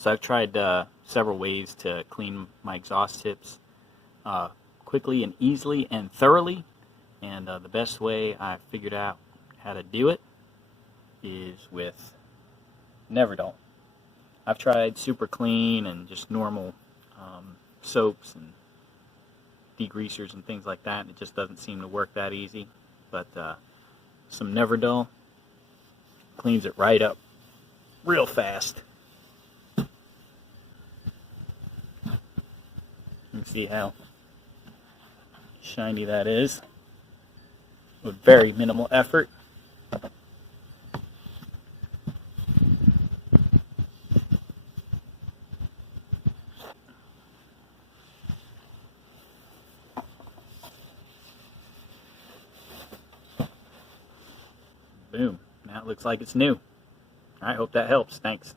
So I've tried several ways to clean my exhaust tips quickly and easily and thoroughly. And the best way I figured out how to do it is with Neverdol. I've tried Super Clean and just normal soaps and degreasers and things like that, and it just doesn't seem to work that easy. But some Neverdol cleans it right up real fast. You can see how shiny that is with very minimal effort. Boom. Now it looks like it's new. I hope that helps. Thanks.